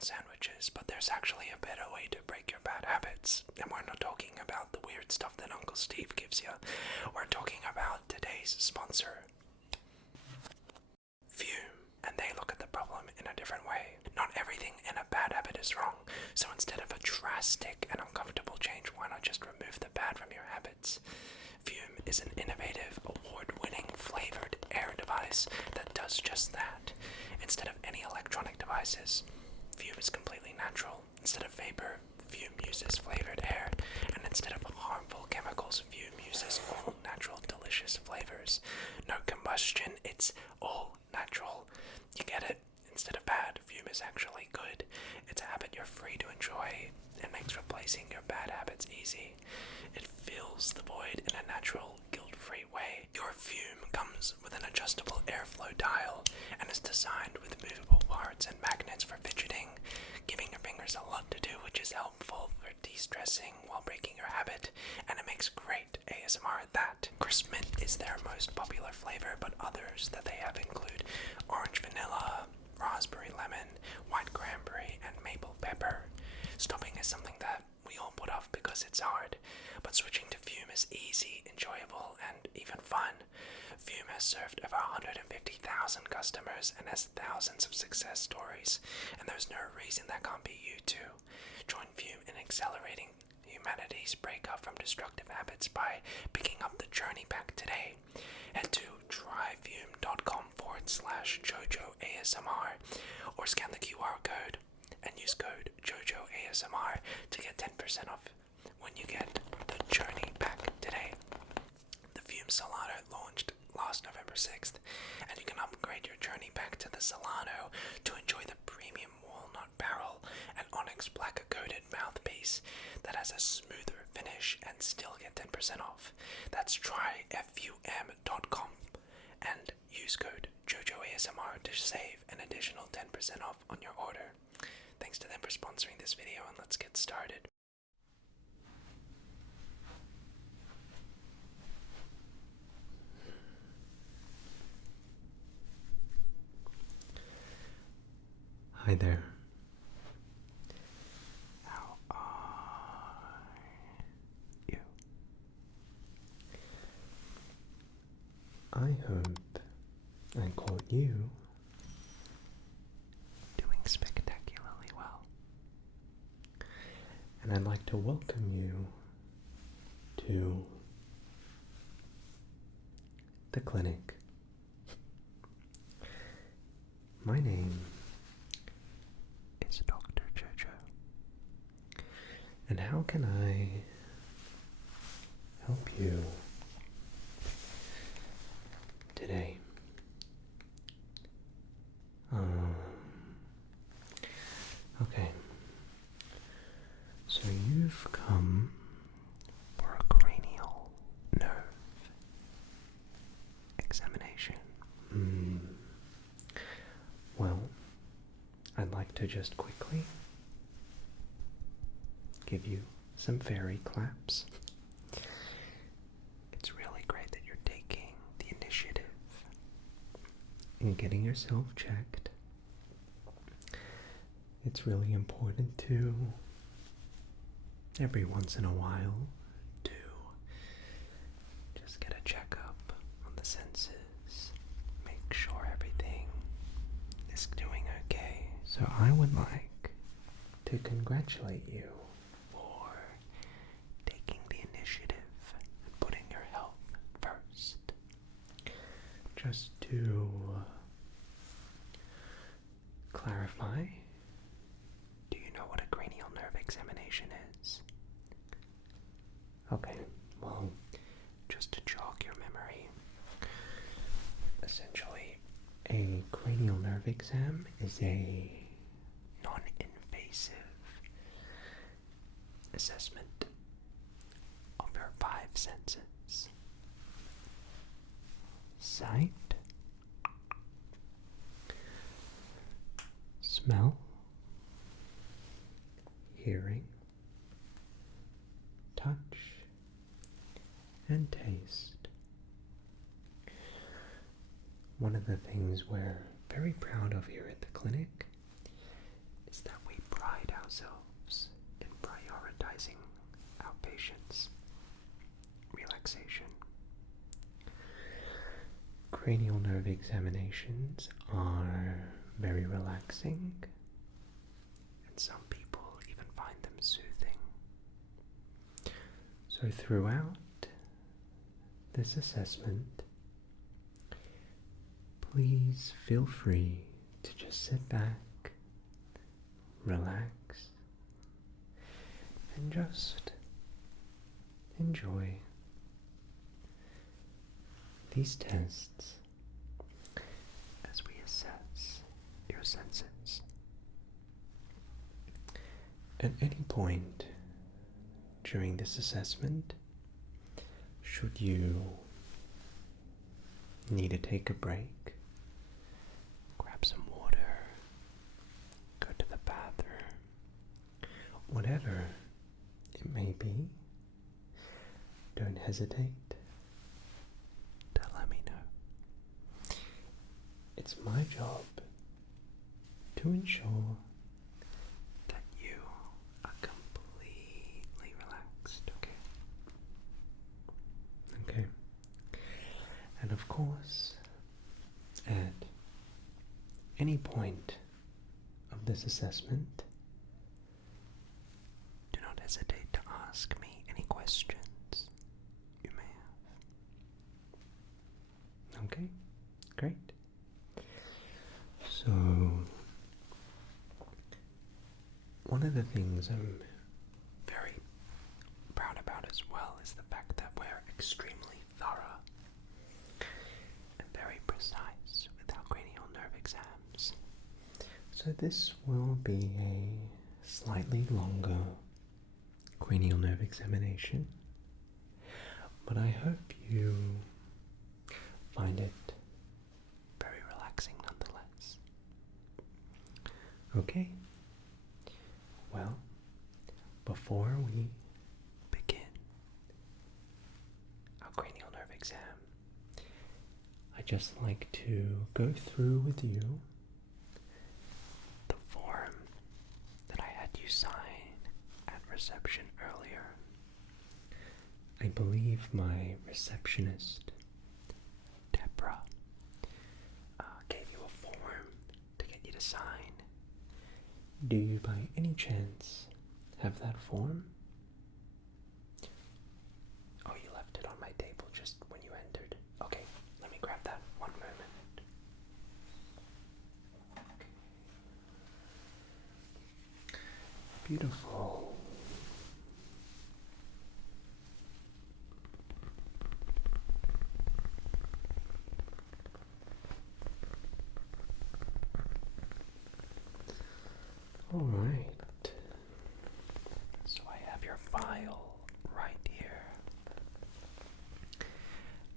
on sandwiches, but there's actually a better way to break your bad habits. And we're not talking about the weird stuff that Uncle Steve gives you. We're talking about today's sponsor, Fume. And they look at the problem in a different way. Not everything in a bad habit is wrong, so instead of a drastic and uncomfortable change, why not just remove the bad from your habits? Fume is an innovative, award-winning flavored air device that does just that. Instead of any electronic devices, Fume is completely natural. Instead of vapor, Fume uses flavored air, and instead of harmful chemicals, Fume uses all natural, delicious flavors. No combustion, it's all natural. You get it? Instead of bad, Fume is actually good. It's a habit you're free to enjoy. It makes replacing your bad habits easy. It fills the void in a natural, guilt-free way. Your Fume comes with an adjustable airflow dial and is designed with movable parts and magnets for fidgeting, giving your fingers a lot to do, which is helpful for de-stressing while breaking your habit, and it makes great ASMR at that. Crisp mint is their most popular flavor, but others that they have include orange vanilla, raspberry lemon, white cranberry, and maple pepper. Stopping is something that we all put off because it's hard, but switching to Fume is easy, enjoyable, and even fun. Fume has served over 150,000 customers and has thousands of success stories, and there's no reason that can't be you too. Join Fume in accelerating humanity's breakup from destructive habits by picking up the Journey Pack today. Head to tryfume.com/Jojo ASMR or scan the QR code and use code Jojo ASMR to get 10% off when you get the Journey Pack today. The Fume Solano launched last November 6th, and you can upgrade your Journey Pack to the Solano to enjoy the premium walnut barrel and onyx black coated mouthpiece that has a smoother finish and still get 10% off. That's tryfum.com and use code Jojo ASMR to save an additional 10% off on your order. Thanks to them for sponsoring this video, and let's get started. Hi there. How are you? I hope I caught you doing spectacularly well. And I'd like to welcome you to the clinic. My name is Dr. Jojo. And how can I help you today? Okay. So you've come for a cranial nerve examination. Well, I'd like to just quickly give you some fairy claps. It's really great that you're taking the initiative in getting yourself checked. It's really important to, every once in a while, to just get a checkup on the senses, make sure everything is doing okay. So I would like to congratulate you for taking the initiative and putting your health first. Just to clarify, do you know what a cranial nerve examination is? Okay, well, just to jog your memory, essentially, a cranial nerve exam is a non-invasive assessment of your five senses: sight, smell, hearing, touch, and taste. One of the things we're very proud of here at the clinic is that we ourselves in prioritizing our patients' relaxation. Cranial nerve examinations are very relaxing, and some people even find them soothing. So throughout this assessment, please feel free to just sit back, relax, and just enjoy these tests as we assess your senses. At any point during this assessment, should you need to take a break, grab some water, go to the bathroom, whatever it may be, don't hesitate to let me know. It's my job to ensure that you are completely relaxed, okay? Okay. And of course, at any point of this assessment, do not hesitate to ask me any questions you may have. Okay, great. So, one of the things I'm very proud about as well is the fact that we're extremely thorough and very precise with our cranial nerve exams. So this will be a slightly longer cranial nerve examination, but I hope you find it very relaxing nonetheless. Okay, well, before we begin our cranial nerve exam, I'd just like to go through with you the form that I had you sign at reception earlier. I believe my receptionist, Deborah, gave you a form to get you to sign. Do you by any chance have that form? Oh, you left it on my table just when you entered. Okay, let me grab that one moment. Okay. Beautiful. All right. So I have your file right here.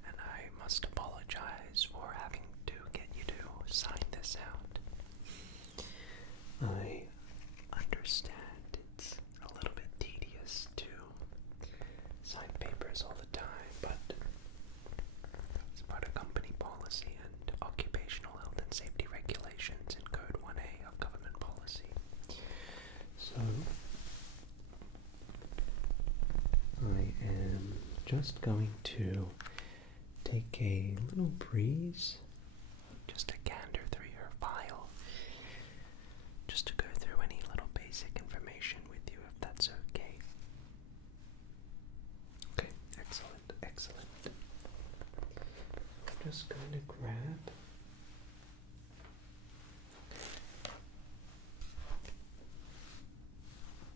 And I must apologize for having to get you to sign this out. I understand it's a little bit tedious to sign papers all the time, but it's part of company policy and occupational health and safety regulations in Code 1A of government policy. So I am just going to take a little breeze, just to gander through your file, just to go through any little basic information with you, if that's okay. Okay, excellent, excellent. I'm just going to grab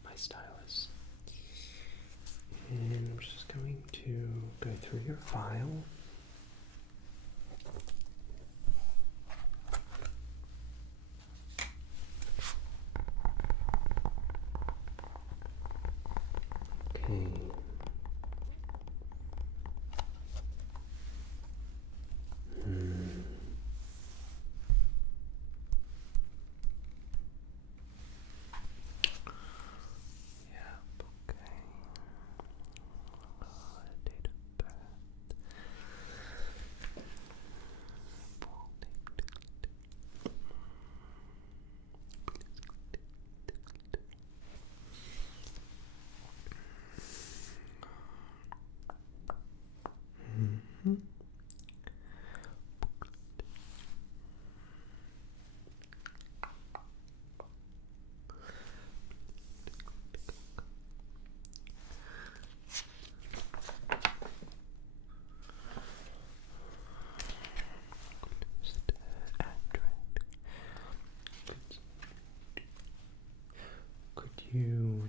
my stylus, and I'm just going to go through your file. Okay. Yep, okay. Date of birth.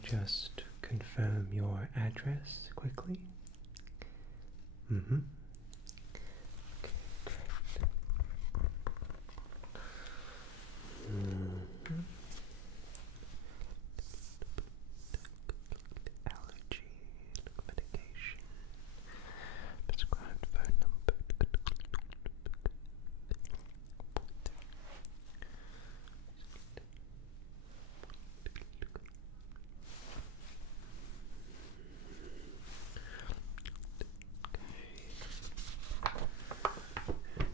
just confirm your address quickly? Mm-hmm. Okay, great. Mm-hmm. Allergy, medication, prescribed phone number.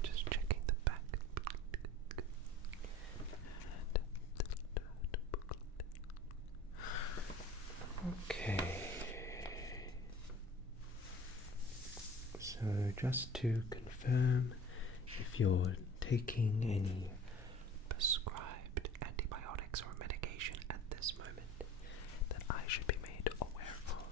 Just checking the back. Okay. So just to confirm, if you're taking any prescribed antibiotics or medication at this moment that I should be made aware of.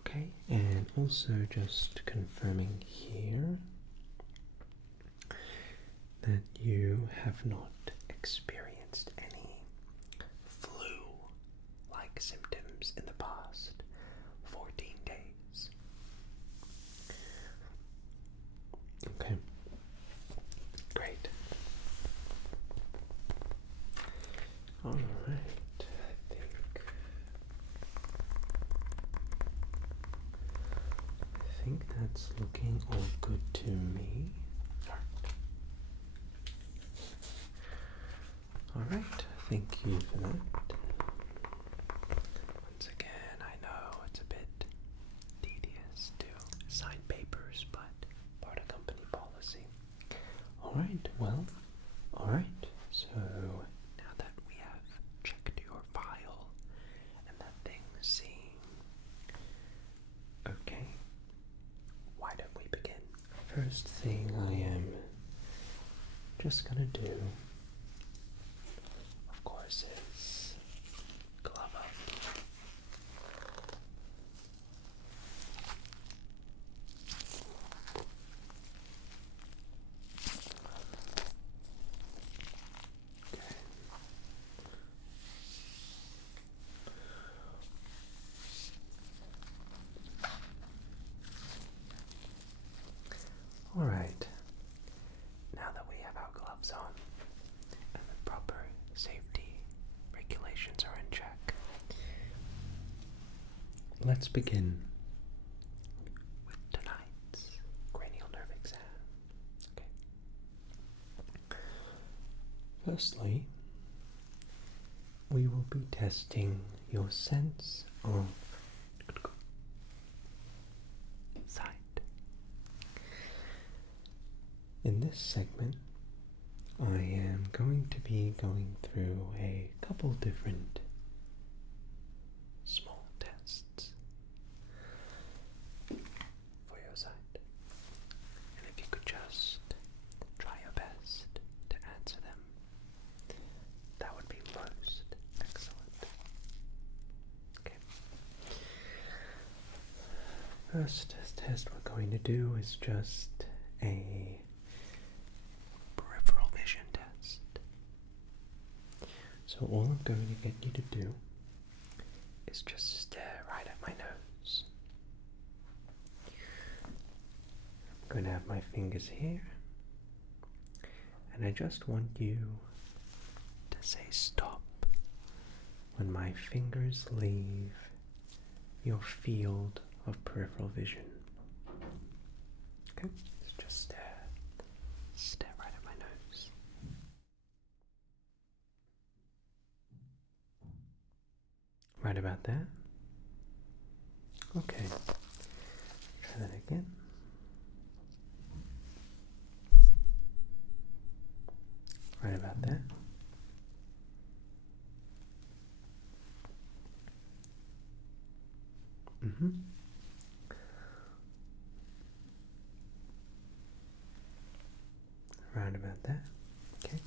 Okay, and also just confirming here that you have not experienced any flu-like symptoms in the past 14 days. Okay, great. All right, I think that's looking all good to me. All right, thank you for that. Once again, I know it's a bit tedious to sign papers, but part of company policy. All right, well, all right. So now that we have checked your file and that thing seems okay, why don't we begin? First thing I am just gonna do, of course, is glove up. Okay. All right. Now that we have our gloves on and the proper safety regulations are in check, let's begin with tonight's cranial nerve exam. Okay. Firstly, we will be testing your sense of sight. In this segment, I am going to be going through a couple different small tests for your sight. And if you could just try your best to answer them, that would be most excellent. Okay. First test we're going to do is just a peripheral vision test. So all I'm going to get you to do is just stare right at my nose. I'm going to have my fingers here, and I just want you to say stop when my fingers leave your field of peripheral vision. Okay, so just stare right at my nose. Right about that? Okay, try that again. Right about that. Right about that. Okay.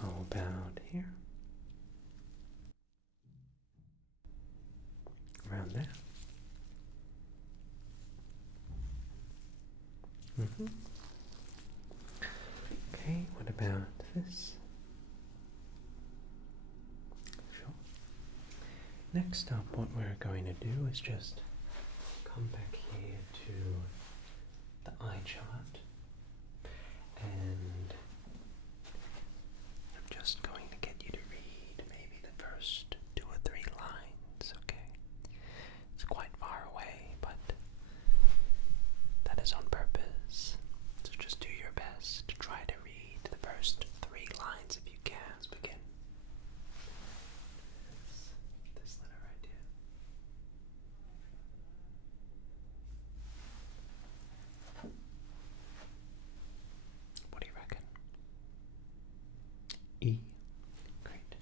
How about here? Around there. Okay, what about this? Next up, what we're going to do is just come back here to the eye chart, and I'm just going to get you to read maybe the first 2 or 3 lines, okay? It's quite far away, but that is on purpose. So just do your best to try to read the first 3 lines if you can. Let's begin. This letter right here. What do you reckon? E. Great.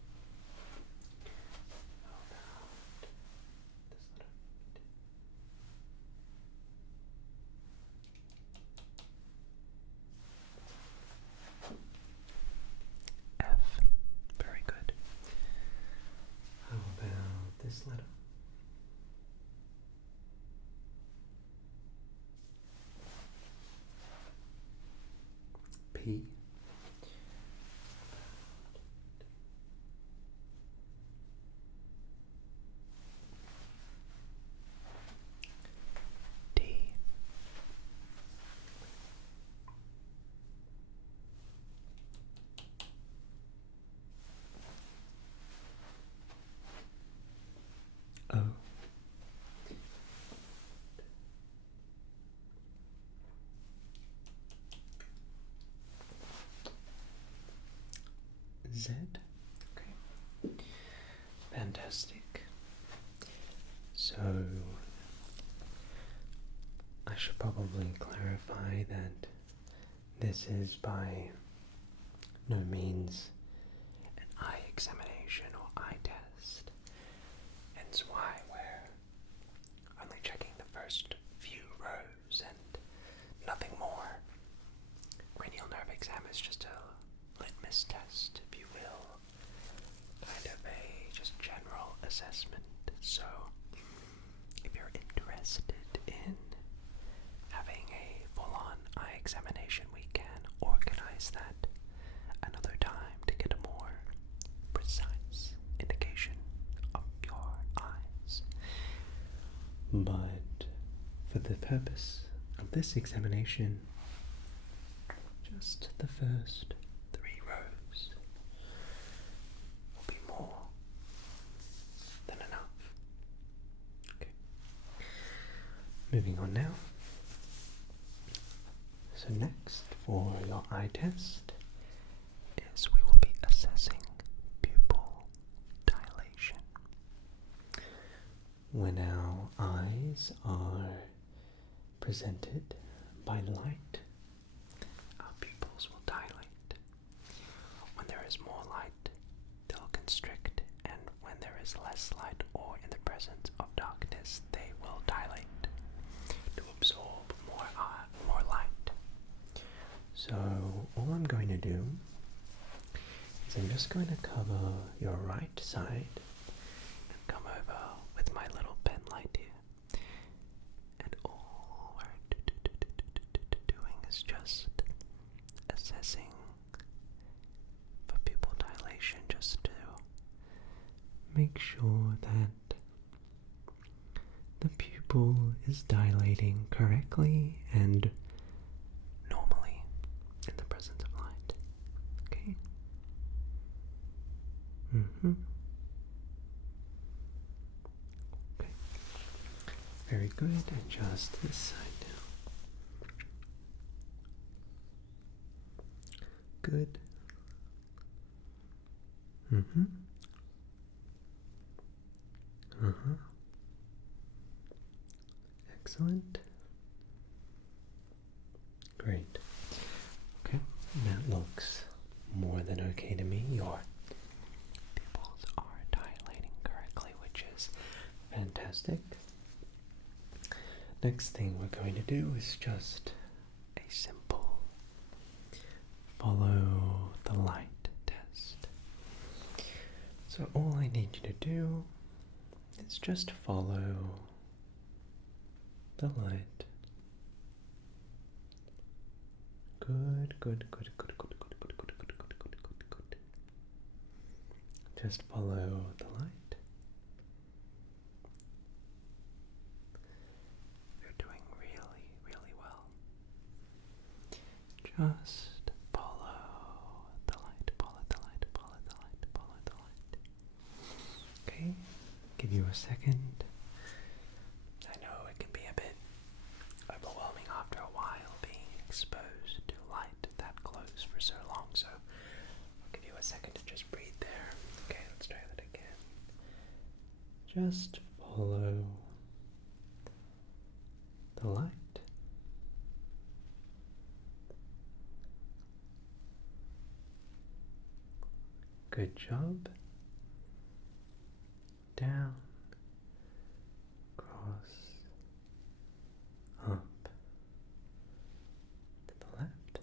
How about this letter? F. Very good. How about this letter? P. D. O. Z. Okay. Fantastic. So, I should probably clarify that this is by no means an eye examination or eye test. Hence why we're only checking the first few rows and nothing more. Cranial nerve exam is just a litmus test, if you will. Kind of a just general assessment. So, if you're interested in having a full-on eye examination, we can organize that another time to get a more precise indication of your eyes. But for the purpose of this examination, just the first 3 rows will be more than enough. Okay. Moving on now. So next for your eye test is we will be assessing pupil dilation. When our eyes are presented by light, our pupils will dilate. When there is more light, they'll constrict, and when there is less light or in the presence of darkness, they will dilate to absorb more light. So all I'm going to do is I'm just going to cover your right side and come over with my little pen light here, and all we're doing is just assessing for pupil dilation, just to make sure that the pupil is dilating correctly and normally in the presence of light. Okay? Okay. Very good. And just this side now. Good. Excellent. Great. Okay, that looks more than okay to me. Your pupils are dilating correctly, which is fantastic. Next thing we're going to do is just a simple follow the light test. So all I need you to do is just follow the light. Good. Just follow the light. Just follow the light, follow the light, follow the light, follow the light. Okay, give you a second. I know it can be a bit overwhelming after a while being exposed to light that close for so long, so I'll give you a second to just breathe there. Okay, let's try that again. Just follow the light. Good job. Down, cross, up, to the left.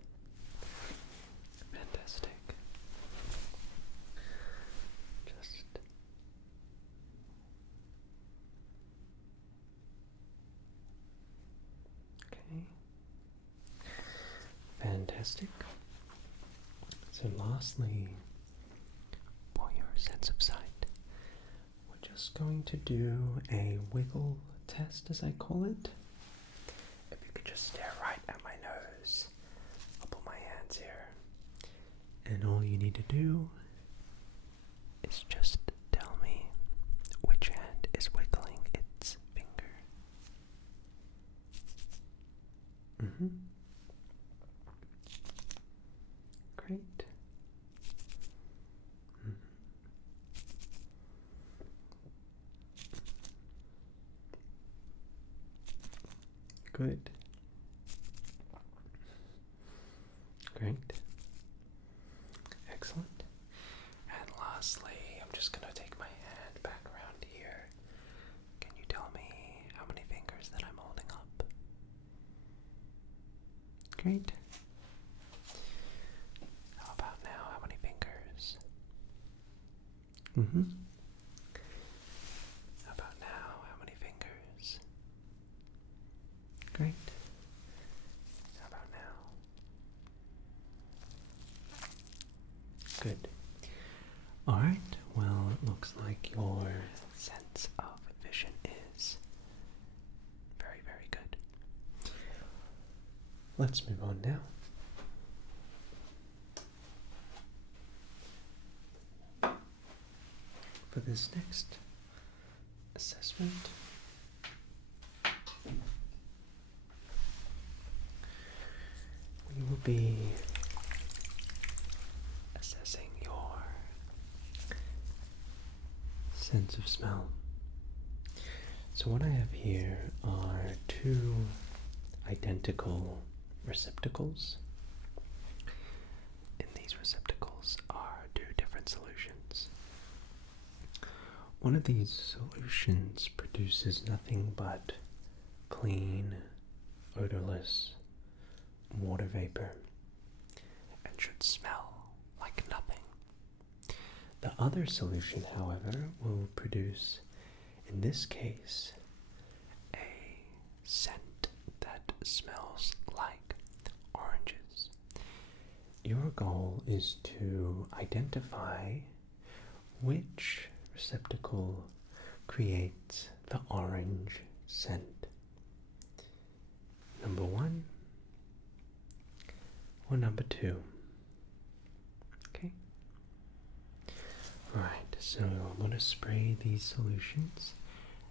Fantastic. Just okay. Fantastic. So lastly, for your sense of sight, we're just going to do a wiggle test, as I call it. If you could just stare right at my nose, I'll put my hands here, and all you need to do is just tell me which hand is wiggling its finger. Great. Good. Great. Excellent. And lastly, I'm just going to take my hand back around here. Can you tell me how many fingers that I'm holding up? Great. How about now? How many fingers? How about now? How many fingers? Great. How about now? Good. Alright, well, it looks like your sense of vision is very, very good. Let's move on now. For this next assessment, we will be assessing your sense of smell. So what I have here are two identical receptacles. In these receptacles are two different solutions. One of these solutions produces nothing but clean, odorless water vapor and should smell like nothing. The other solution, however, will produce, in this case, a scent that smells like oranges. Your goal is to identify which receptacle creates the orange scent. Number 1 or number 2. Okay? Alright, so I'm going to spray these solutions,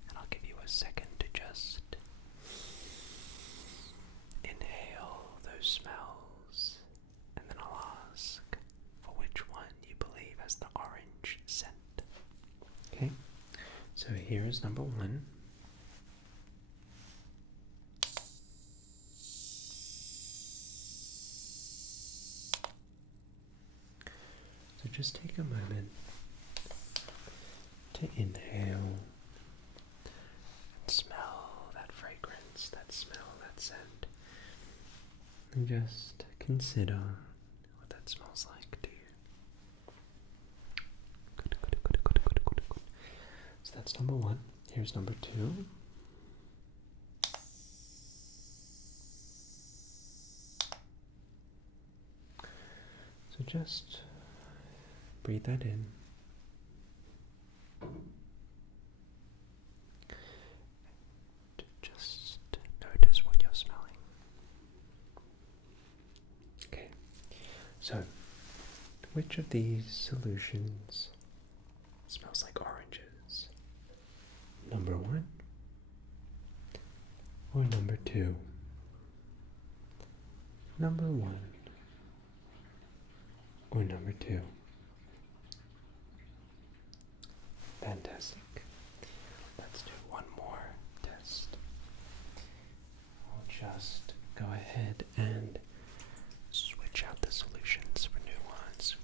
and I'll give you a second to just inhale those smells, and then I'll ask for which one you believe has the orange scent. Okay? So here is number 1. So just take a moment to inhale and smell that fragrance, that smell, that scent, and just consider what that smells like to you. Good, good, good, good, good, good, good. So that's number 1. Here's number 2. So just breathe that in. Just notice what you're smelling. Okay. So, which of these solutions smells like oranges? Number 1 or number 2? Number 1 or number 2? Fantastic. Let's do one more test. I'll just go ahead and switch out the solutions for new ones.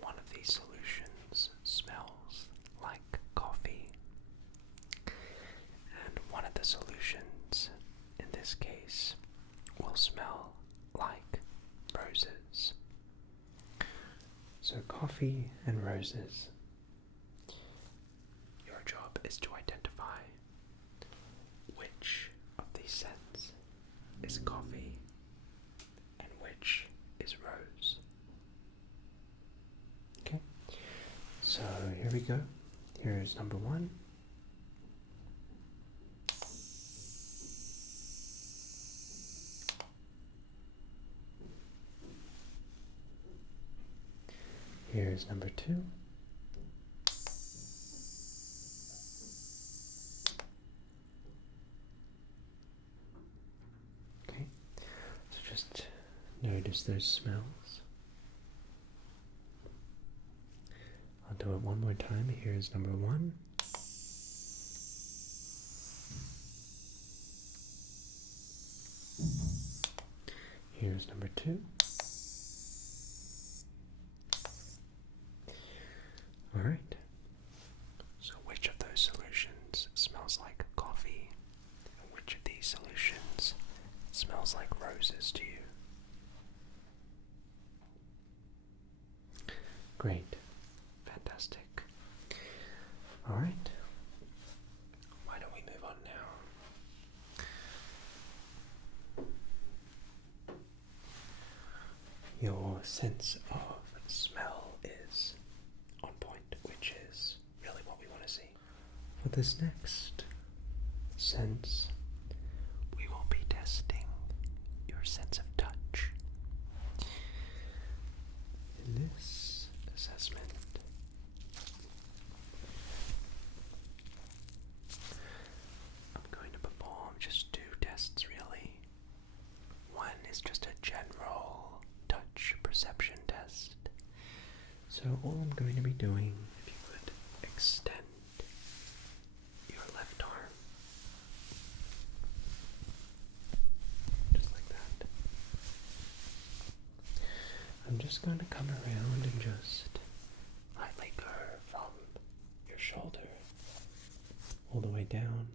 One of these solutions smells like coffee, and one of the solutions in this case will smell like roses. So coffee and roses. Your job is to identify which of these scents is coffee and which is rose. Okay, so here we go. Here's number 1. Here's number 2. Okay, so just notice those smells. I'll do it one more time. Here's number 1. Here's number 2. Alright, so which of those solutions smells like coffee, and which of these solutions smells like roses to you? Great, fantastic. Alright, why don't we move on now? Your sense of smell is on point, which is really what we want to see. For this next sense, we will be testing your sense of touch. In this assessment, I'm going to perform just 2 tests really. One is just a general touch perception test. So all I'm going to be doing, if you would extend your left arm, just like that. I'm just going to come around and just lightly curve from your shoulder all the way down.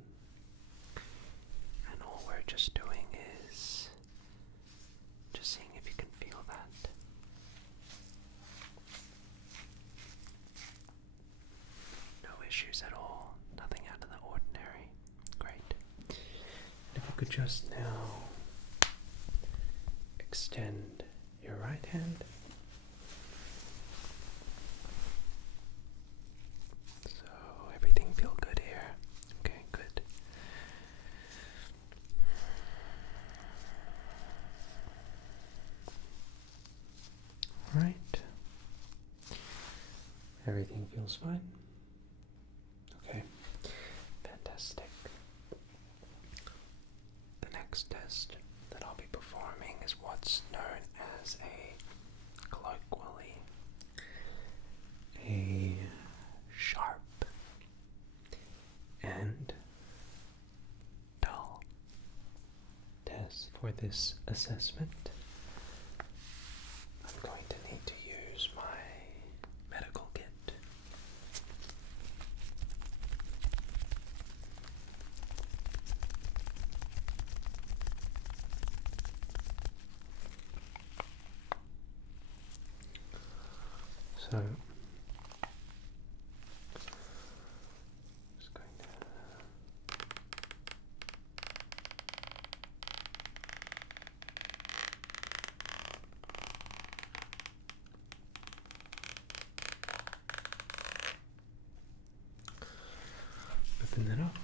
And all we're just doing is just seeing if you can feel that. No issues at all, nothing out of the ordinary. Great. And if you could just now extend your right hand. So everything feel good here? Okay, good. Alright. Everything feels fine? Okay, fantastic. The next test that I'll be performing is what's known as colloquially, a sharp and dull test. For this assessment, I'm going to need to use my medical kit. So, just going to open that up.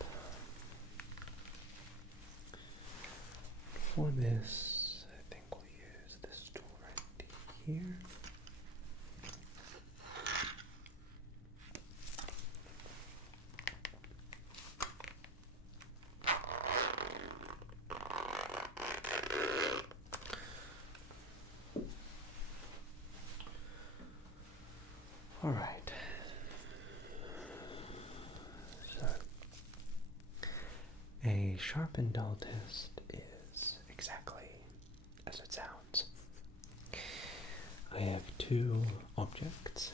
For this, I think we'll use this tool right here. All right. So, a sharp and dull test is exactly as it sounds. I have two objects.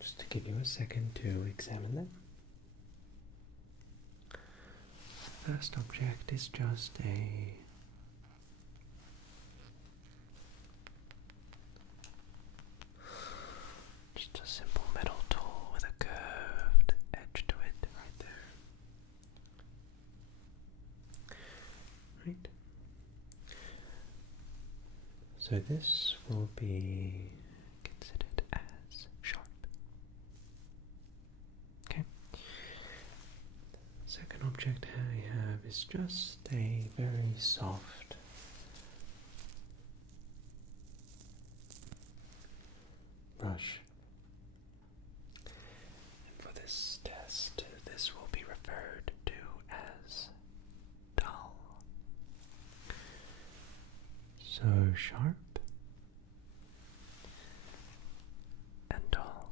Just to give you a second to examine them. The first object is just a simple metal tool with a curved edge to it right there. Right. So this will be considered as sharp. Okay. Second object I have is just a very soft brush. And for this test, this will be referred to as dull. So sharp and dull.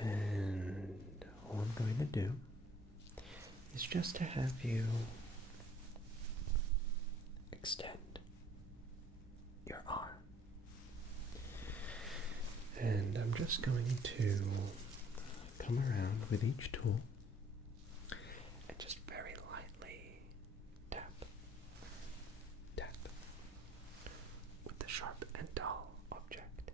And all I'm going to do is just to have you extend your arm. And I'm just going to come around with each tool and just very lightly tap, tap with the sharp and dull object.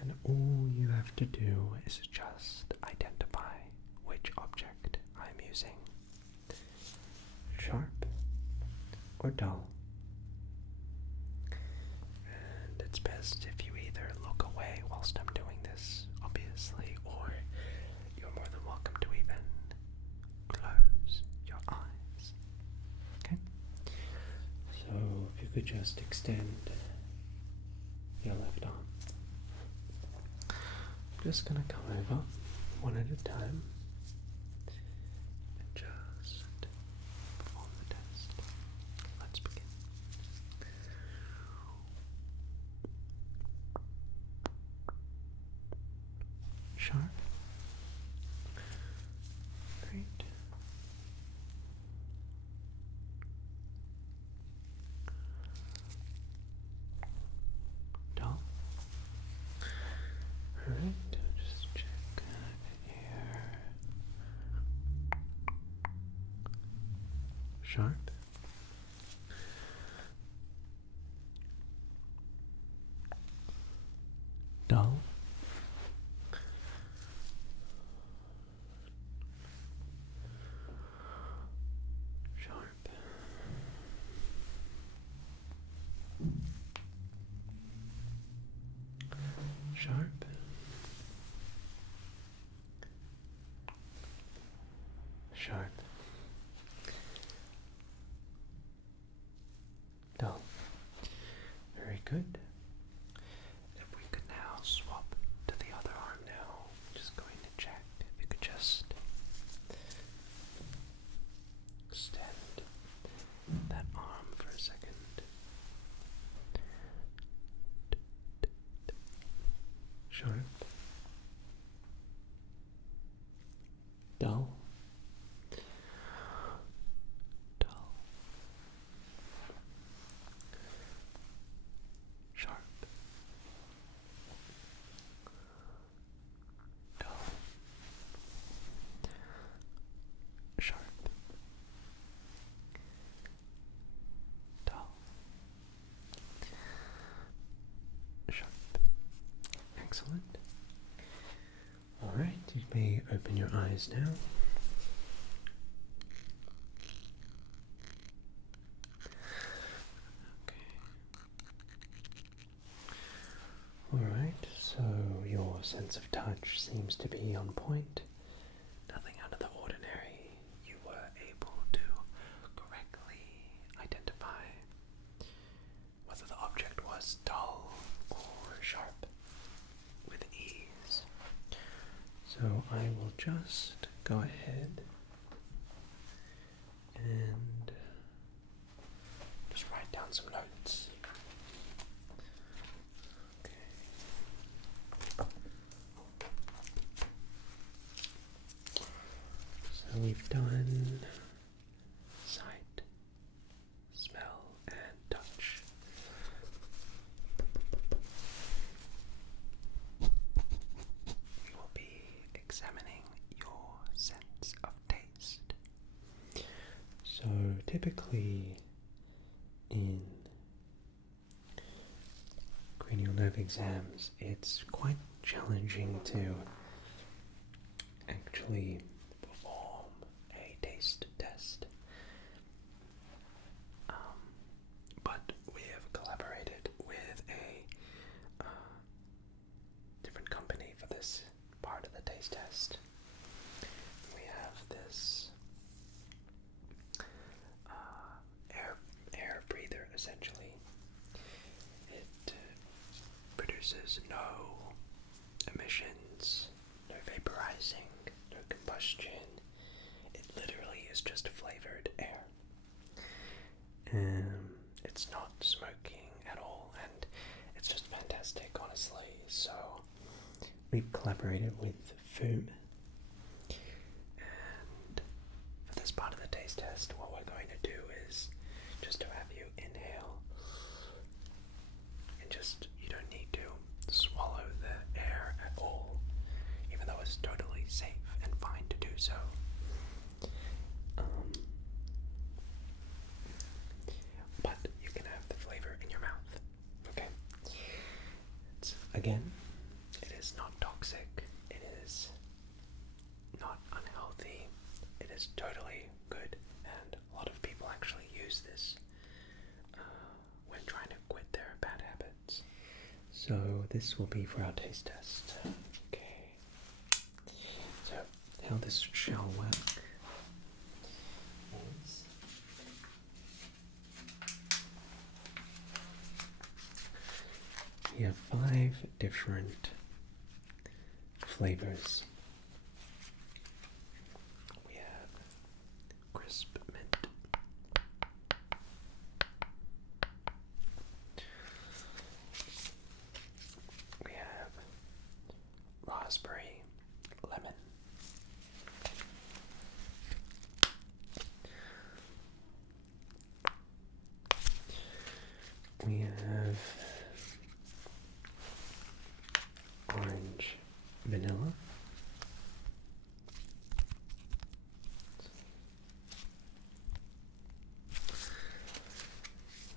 And all you have to do is just identify which object I'm using. Sharp or dull. And it's best if you either look away whilst I'm doing this, obviously, or you're more than welcome to even close your eyes. Okay? So if you could just extend your left arm. I'm just going to come over one at a time and just perform the test. Let's begin. Sharp. Great. Dull. Alright, just check here. Sharp. Dull. Sharp. Sharp. Sharp. Dull. Very good. If we could now swap to the other arm now, just going to check if you could just extend that arm for a second. Sharp. Dull. Dull. Sharp. Dull. Sharp. Dull. Sharp. Excellent. All right, you may open your eyes now. Okay. All right, so your sense of touch seems to be on point. Nothing out of the ordinary. You were able to correctly identify just go ahead and just write down some notes. So we've done sight, smell, and touch. We will be examining your sense of taste. So typically in cranial nerve exams, it's quite challenging to actually perform a taste test. But we have collaborated with a different company for this part of the taste test. We have this air breather, essentially. It produces no emissions, no vaporizing, no combustion. It literally is just flavored air. It's not smoking at all, and it's just fantastic, honestly. So We've collaborated with Fume. and for this part of the taste test, what we're going to do is just to have you inhale, and just, you don't need to swallow the air at all, even though it's totally safe and fine to do so. But you can have the flavor in your mouth. Okay. Again, it is not toxic. It is not unhealthy. It is totally good, and a lot of people actually use this when trying to quit their bad habits. So this will be for our taste test. Okay. So How this shall work is we have 5 different flavors. we have crisp mint, we have raspberry lemon, We have orange vanilla.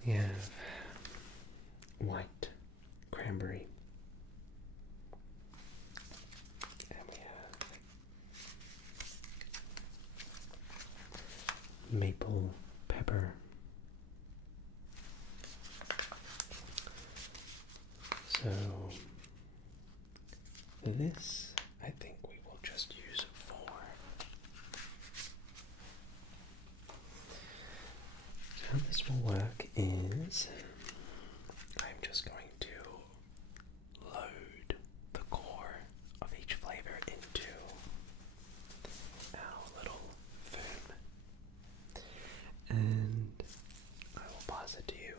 We have white cranberry. and we have Maple pepper. So for this, I think we will just use 4. how this will work is I'm just going to load the core of each flavor into our little foam, and I will pass it to you,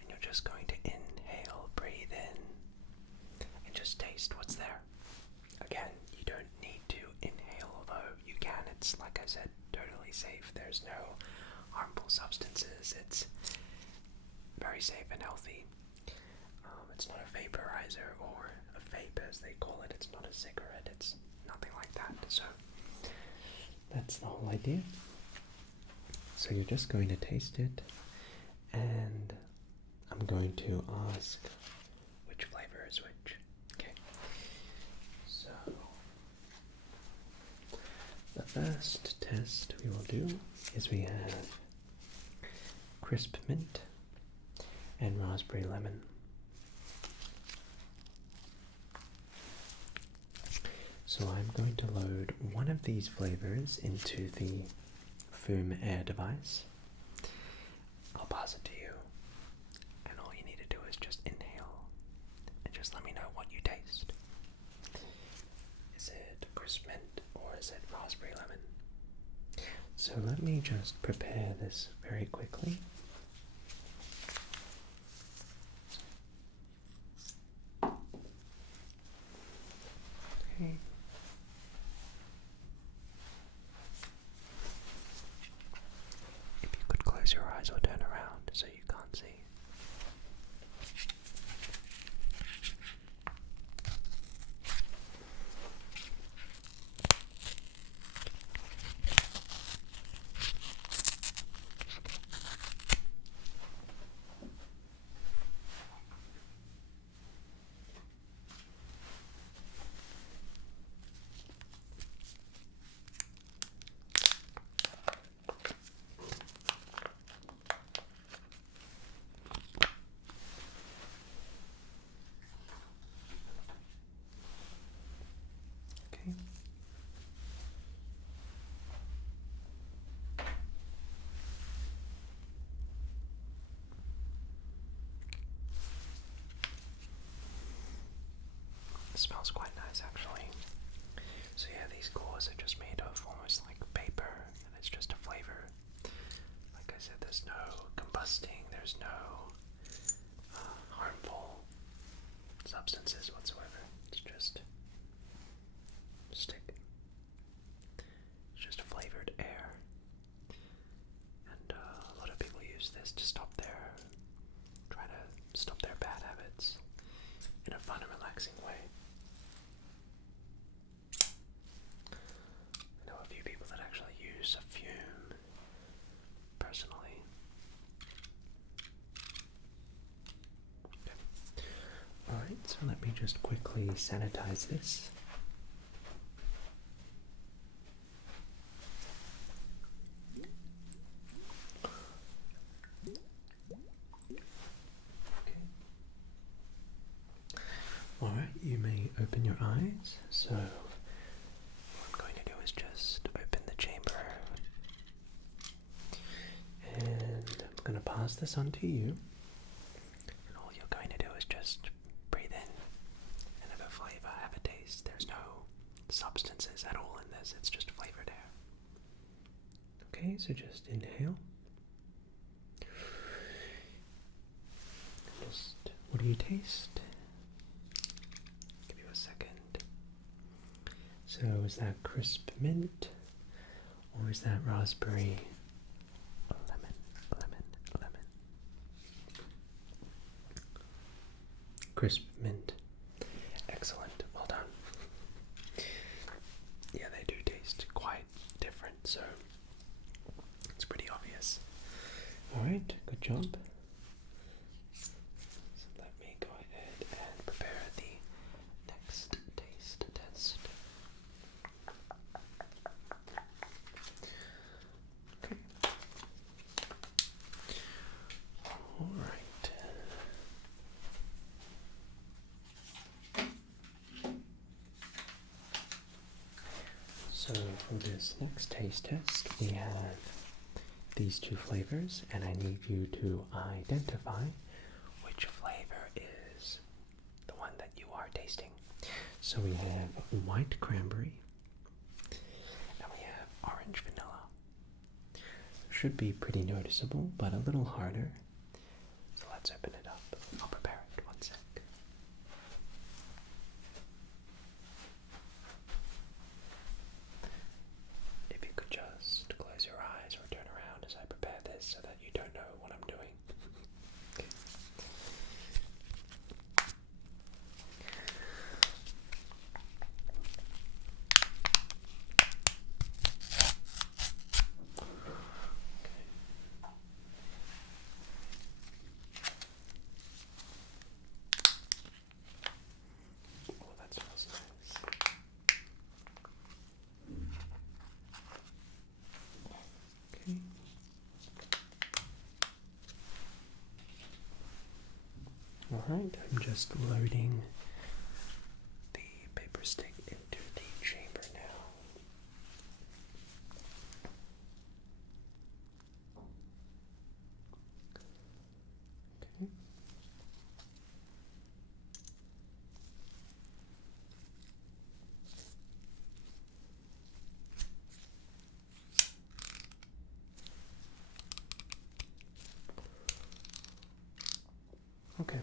and you're just going to inhale, breathe in, and just taste what's there. Again, you don't need to inhale, although you can. It's, like I said, totally safe. There's no harmful substances. It's very safe and healthy. It's not a vaporizer or a vape, as they call it. It's not a cigarette. It's nothing like that. So that's the whole idea. So you're just going to taste it, and I'm going to ask which flavor is which? Okay. So the first test we will do is we have crisp mint and raspberry lemon. So I'm going to load one of these flavors into the Fume Air device. I'll pass it to you, and all you need to do is just inhale and just let me know what you taste. Is it crisp mint or or is it raspberry lemon? So let me just prepare this very quickly. Okay. If you could close your eyes or turn around so you can't see. Okay. It smells quite nice actually. So yeah, these cores are just made of almost like paper, and it's just a flavor. Like I said, there's no combusting, there's no harmful substances whatsoever. It's just stick. It's just flavored air. And a lot of people use this to try to stop their bad habits in a fun and relaxing way. I know a few people that actually use a fume personally. Okay. Alright, so let me just quickly sanitize this. Alright, you may open your eyes. So, what I'm going to do is just open the chamber. And I'm going to pass this on to you. And all you're going to do is just breathe in and have a flavor, have a taste. There's no substances at all in this, it's just flavored air. Okay, so just inhale. Just, what do you taste? Second. So is that crisp mint or is that raspberry lemon? Crisp mint. Excellent. Well done. Yeah, they do taste quite different, so it's pretty obvious. Alright, good job. Let me go ahead and prepare the next taste test. Okay. Alright. So for this next taste test, we have these two flavors, and I need you to identify which flavor is the one that you are tasting. So we have white cranberry, and we have orange vanilla. Should be pretty noticeable, but a little harder. So let's open it up. I'll prepare it. One sec. If you could just close your eyes or turn around as I prepare this so that you don't know what I'm doing. Okay. Oh, that smells nice. Okay. Alright, I'm just loading the paper stick into the chamber now. Okay. Okay.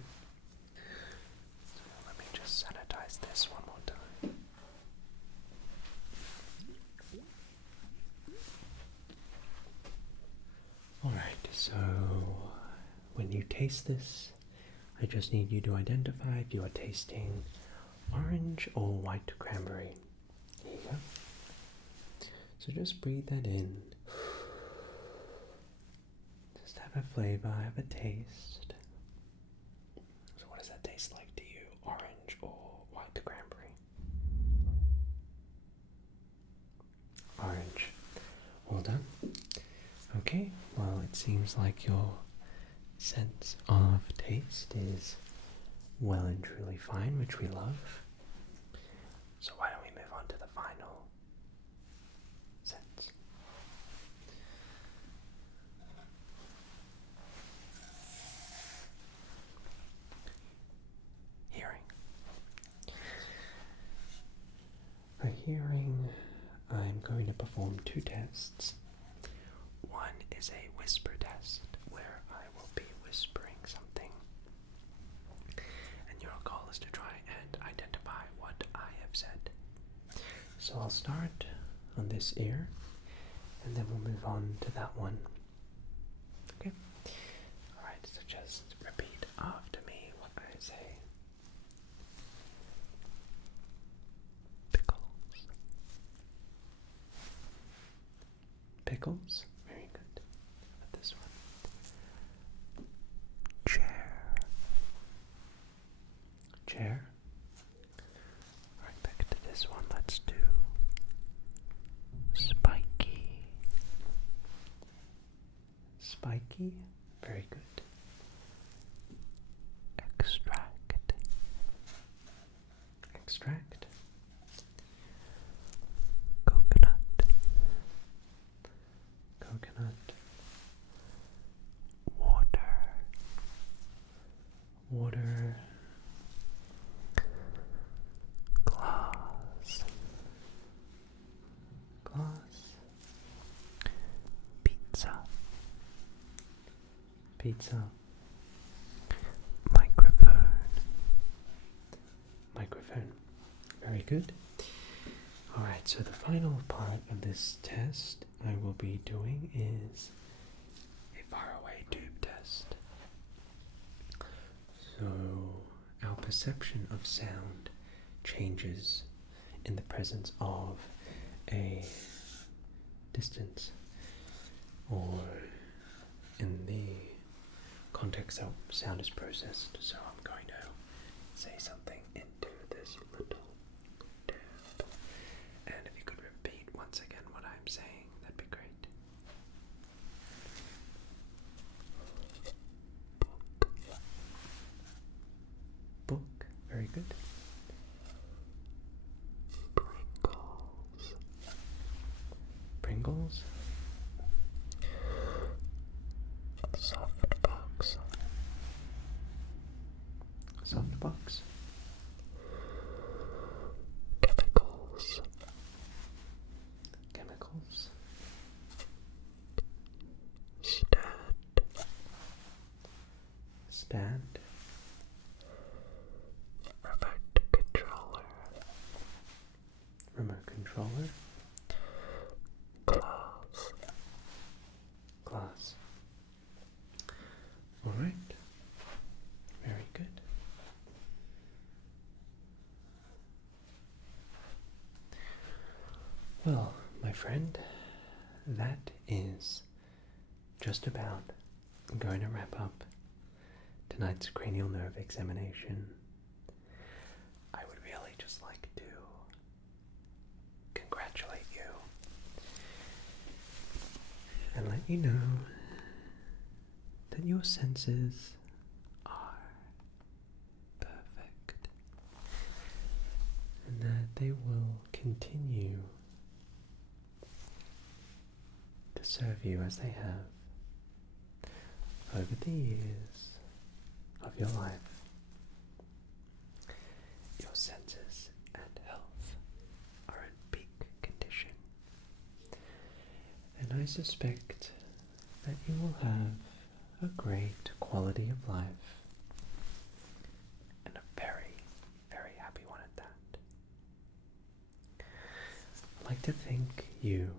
So let me just sanitize this one more time. Alright, so when you taste this, I just need you to identify if you are tasting orange or white cranberry. Here you go. So just breathe that in. Just have a flavor, have a taste. So what does that taste like to you? Orange or white cranberry? Orange. Well done. Okay, well it seems like your sense of taste is well and truly fine, which we love. So why don't we move on to the final sense? Hearing. For hearing, I'm going to perform two tests. One is a whisper test, where I will be whispering something, and your goal is to try and identify what I have said. So I'll start on this ear, and then we'll move on to that one. Okay? Alright, so just repeat after me what I say. Pickles. Pickles? Very good. How about this one? Chair. Chair. Alright, back to this one. Let's do spiky. Spiky. Very good. Extract. Extract. Coconut. Coconut. Water. Water. Glass. Glass. Pizza. Pizza. Microphone. Microphone. Very good. Alright, so the final part of this test I will be doing is a faraway tube test. So our perception of sound changes in the presence of a distance, or in the context how sound is processed. So I'm going to say something into this little tube, and if you could repeat once again what I'm saying, that'd be great. Book. Very good. Pringles. Softbox. Softbox. Chemicals. Chemicals. Stand. Stand. Remote controller. Remote controller. Glass. Glass. Alright. Very good. Well, my friend, that is just about going to wrap up tonight's cranial nerve examination. I would really just like to congratulate you and let you know that your senses are perfect and that they will continue to serve you as they have over the years of your life. Your senses and health are in peak condition, and I suspect that you will have a great quality of life I'd like to thank you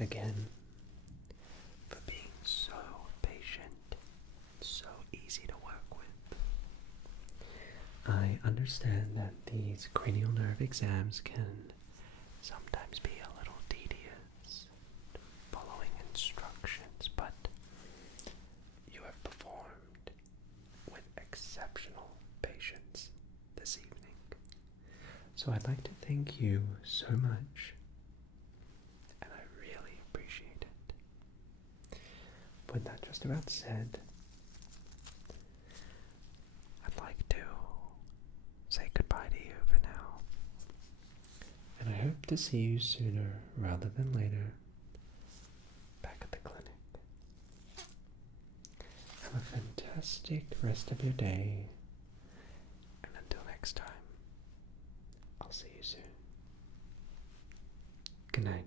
again for being so patient, so easy to work with. I understand that these cranial nerve exams can sometimes be a little tedious, following instructions, but you have performed with exceptional patience this evening. So I'd like to thank you so much, and I really appreciate it. With that just about said, I'd like to say goodbye to you for now, and I hope to see you sooner rather than later back at the clinic. Have a fantastic rest of your day, and until next time, I'll see you soon. Good night.